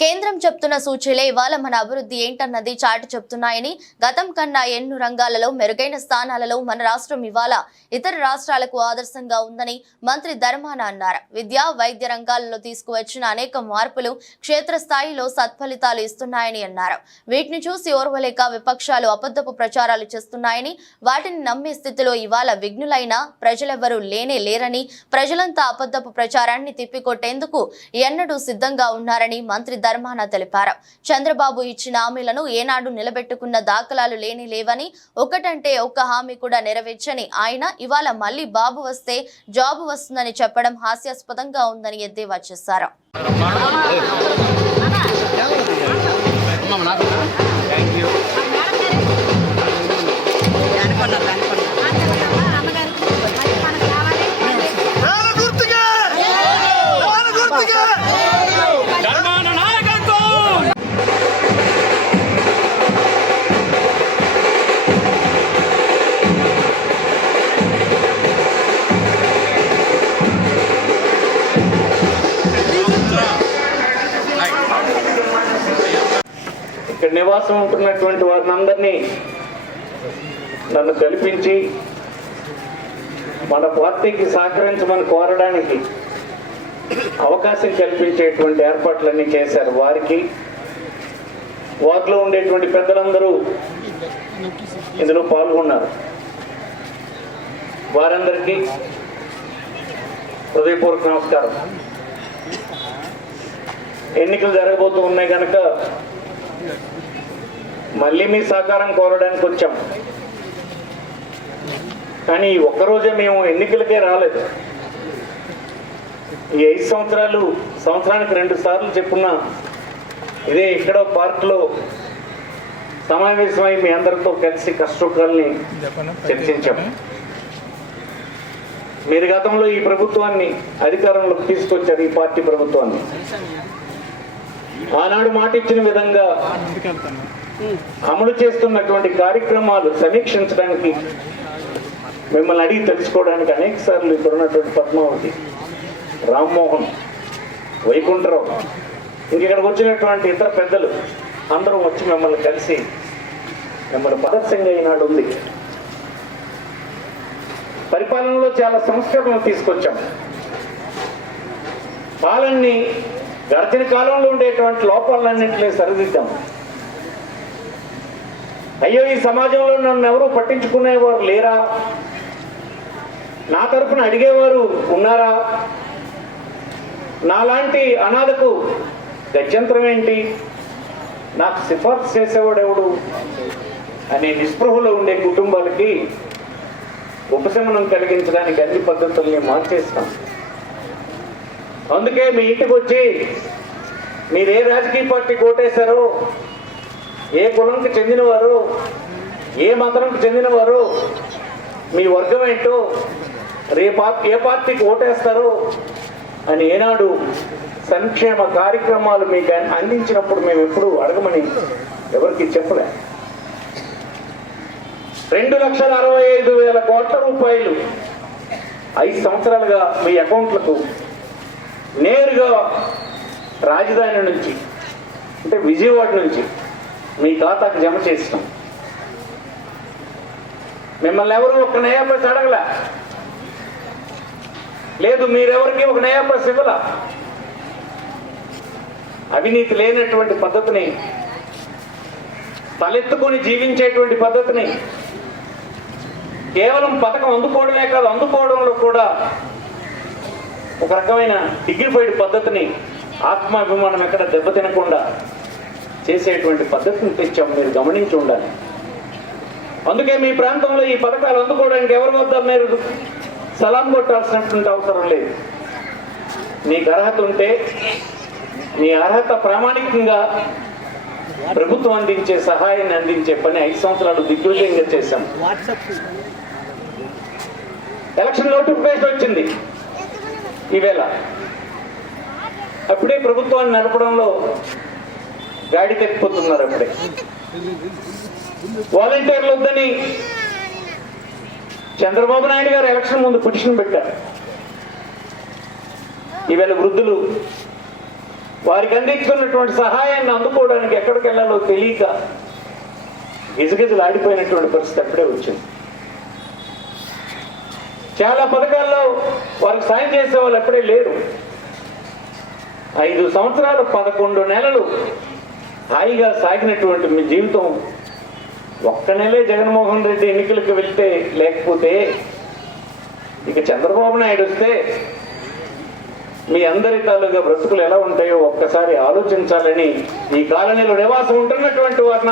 కేంద్రం చెప్తున్న సూచీలే ఇవాళ మన అభివృద్ధి ఏంటన్నది చాటి చెప్తున్నాయని, గతం కన్నా ఎన్నో రంగాలలో మెరుగైన స్థానాలలో మన రాష్ట్రం ఇవాళ ఇతర రాష్ట్రాలకు ఆదర్శంగా ఉందని మంత్రి ధర్మాన అన్నారు. విద్య, వైద్య రంగాలలో తీసుకువచ్చిన అనేక మార్పులు క్షేత్రస్థాయిలో సత్ఫలితాలు ఇస్తున్నాయని అన్నారు. వీటిని చూసి ఓర్వలేక విపక్షాలు అబద్ధపు ప్రచారాలు చేస్తున్నాయని, వాటిని నమ్మే స్థితిలో ఇవాళ విఘ్నులైన ప్రజలెవరూ లేనే లేరని, ప్రజలంతా అబద్ధపు ప్రచారాన్ని తిప్పికొట్టేందుకు ఎన్నడూ సిద్ధంగా ఉన్నారని మంత్రి ధర్మాన తెలిపారు. చంద్రబాబు ఇచ్చిన హామీలను ఏనాడు నిలబెట్టుకున్న దాఖలాలు లేని లేవని, ఒకటంటే ఒక్క హామీ కూడా నెరవేర్చని ఆయన ఇవాళ మళ్లీ బాబు వస్తే జాబు వస్తుందని చెప్పడం హాస్యాస్పదంగా ఉందని ఎద్దేవా చేశారు. ఇక్కడ నివాసం ఉంటున్నటువంటి వారిని అందరినీ నన్ను కల్పించి మన పార్టీకి సహకరించమని కోరడానికి అవకాశం కల్పించేటువంటి ఏర్పాట్లన్నీ చేశారు. వారికి, వారిలో ఉండేటువంటి పెద్దలందరూ ఇందులో పాల్గొన్నారు. వారందరికీ హృదయపూర్వక నమస్కారం. ఎన్నికలు జరగబోతూ ఉన్నాయి కనుక మళ్ళీ మీ సహకారం కోరడానికి వచ్చాం. కానీ ఒక్కరోజే మేము ఎన్నికలకే రాలేదు. ఈ 5 సంవత్సరాలు, సంవత్సరానికి 2 సార్లు చెప్పున్నా ఇదే ఇక్కడ పార్కులో సమావేశమై మీ అందరితో కలిసి కష్టసుఖాల్ని చర్చించాం. మీరు గతంలో ఈ ప్రభుత్వాన్ని అధికారంలోకి తీసుకొచ్చారు. ఈ పార్టీ ప్రభుత్వాన్ని ఆనాడు మాట ఇచ్చిన విధంగా అమలు చేస్తున్నటువంటి కార్యక్రమాలు సమీక్షించడానికి, మిమ్మల్ని అడిగి తెలుసుకోవడానికి అనేక సార్లు ఇక్కడ ఉన్నటువంటి పద్మావతి, రామ్మోహన్, వైకుంఠరావు, ఇంకెక్కడికి వచ్చినటువంటి ఇతర పెద్దలు అందరూ వచ్చి మిమ్మల్ని కలిసి మిమ్మల్ని పదర్శంగా ఈనాడు ఉంది. పరిపాలనలో చాలా సంస్కరణలు తీసుకొచ్చాం. పాలనని గడిచిన కాలంలో ఉండేటువంటి లోపాలన్నింటినీ సరిదిద్దాం. అయ్యో, ఈ సమాజంలో నన్ను ఎవరు పట్టించుకునేవారు లేరా, నా తరఫున అడిగేవారు ఉన్నారా, నాలాంటి అనాథకు గత్యంతరం ఏంటి, నాకు సిఫార్సు చేసేవాడు ఎవడు అనే నిస్పృహలో ఉండే కుటుంబాలకి ఉపశమనం కలిగించడానికి అన్ని పద్ధతుల్ని మార్చేస్తాం. అందుకే మీ ఇంటికి వచ్చి మీరు ఏ రాజకీయ పార్టీకి ఓటేశారో, ఏ కులంకి చెందినవారు, ఏ మతంకి చెందినవారు, మీ వర్గం ఏంటో, ఏ పార్టీకి ఓటేస్తారో అని ఏనాడు సంక్షేమ కార్యక్రమాలు మీకు అందించినప్పుడు మేము ఎప్పుడు అడగమని ఎవరికి చెప్పలే. 2,65,000 కోట్ల రూపాయలు 5 సంవత్సరాలుగా మీ అకౌంట్లకు నేరుగా రాజధాని నుంచి, అంటే విజయవాడ నుంచి మీ ఖాతాకు జమ చేసినాం. మిమ్మల్ని ఎవరు ఒక నయా పైసా అడగలే, లేదు మీరెవరికి ఒక నయా పైసా ఇవ్వలా. అవినీతి లేనటువంటి పద్ధతిని, తలెత్తుకొని జీవించేటువంటి పద్ధతిని, కేవలం పథకం అందుకోవడమే కాదు, అందుకోవడంలో కూడా ఒక రకమైన డిగ్నిఫైడ్ పద్ధతిని, ఆత్మాభిమానం ఎక్కడ దెబ్బతినకుండా చేసేటువంటి పద్ధతిని తెచ్చాం. మీరు గమనించి ఉండాలి. అందుకే మీ ప్రాంతంలో ఈ పథకాలు అందుకోవడానికి ఎవరి వద్ద మీరు సలాం కొట్టాల్సినటువంటి అవసరం లేదు. మీకు అర్హత ఉంటే మీ అర్హత ప్రామాణికంగా ప్రభుత్వం అందించే సహాయాన్ని అందించే పని 5 సంవత్సరాలు దిగ్విజయంగా చేశాం. ఎలక్షన్ నోటిఫికేషన్ వచ్చింది ఈవేళ. అప్పుడే ప్రభుత్వాన్ని నడపడంలో గాడి తెప్పిపోతున్నారు. అప్పుడే వాలంటీర్లు వద్దని చంద్రబాబు నాయుడు గారు ఎలక్షన్ ముందు పిటిషన్ పెట్టారు. ఈవేళ వృద్ధులు వారికి అందిస్తున్నటువంటి సహాయాన్ని అందుకోవడానికి ఎక్కడికి వెళ్ళాలో తెలియక గిజగిజలాడిపోయినటువంటి పరిస్థితి అప్పుడే వచ్చింది. చాలా పథకాల్లో వారికి సాయం చేసే వాళ్ళు అప్పుడే లేరు. 5 సంవత్సరాలు 11 నెలలు హాయిగా సాగినటువంటి మీ జీవితం ఒక్క నెలే జగన్మోహన్ రెడ్డి ఎన్నికలకు వెళ్తే, లేకపోతే ఇక చంద్రబాబు నాయుడు వస్తే మీ అందరి తాలూగా బ్రతుకులు ఎలా ఉంటాయో ఒక్కసారి ఆలోచించాలని ఈ కాలనీలో నివాసం ఉంటున్నటువంటి వారిని